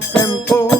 tempo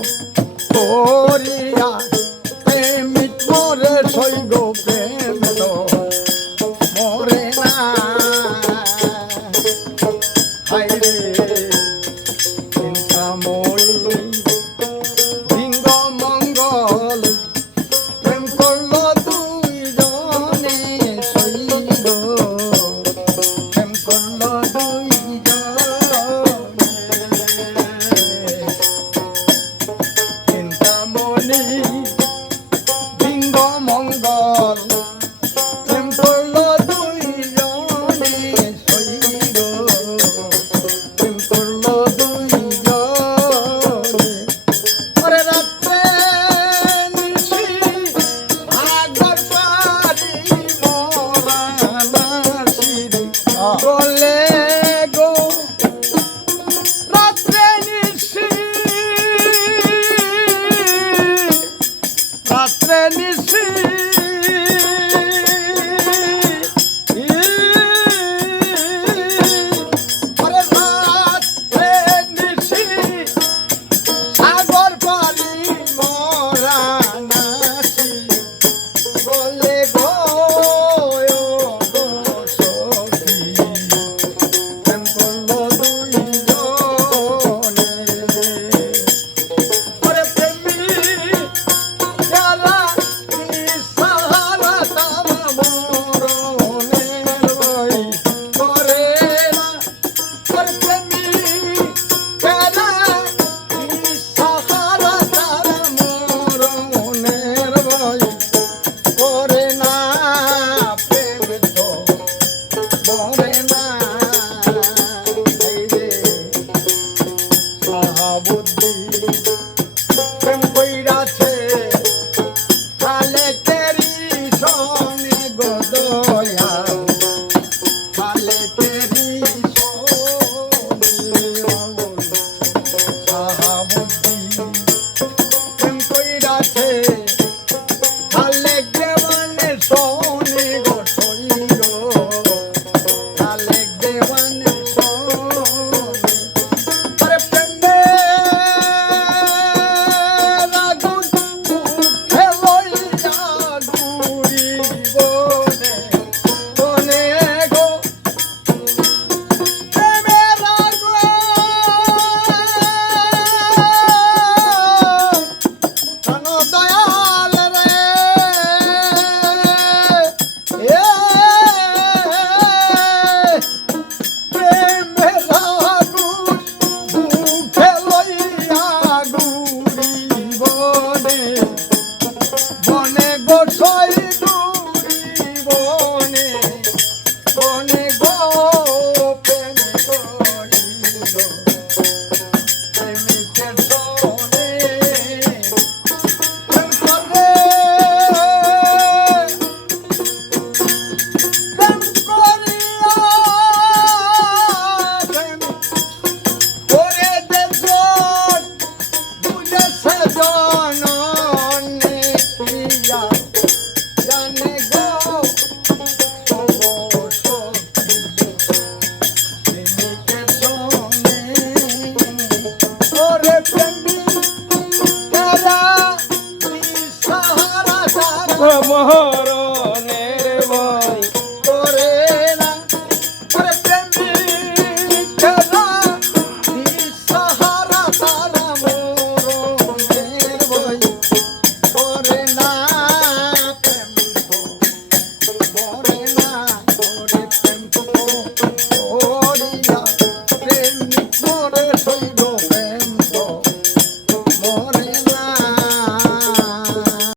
Oh.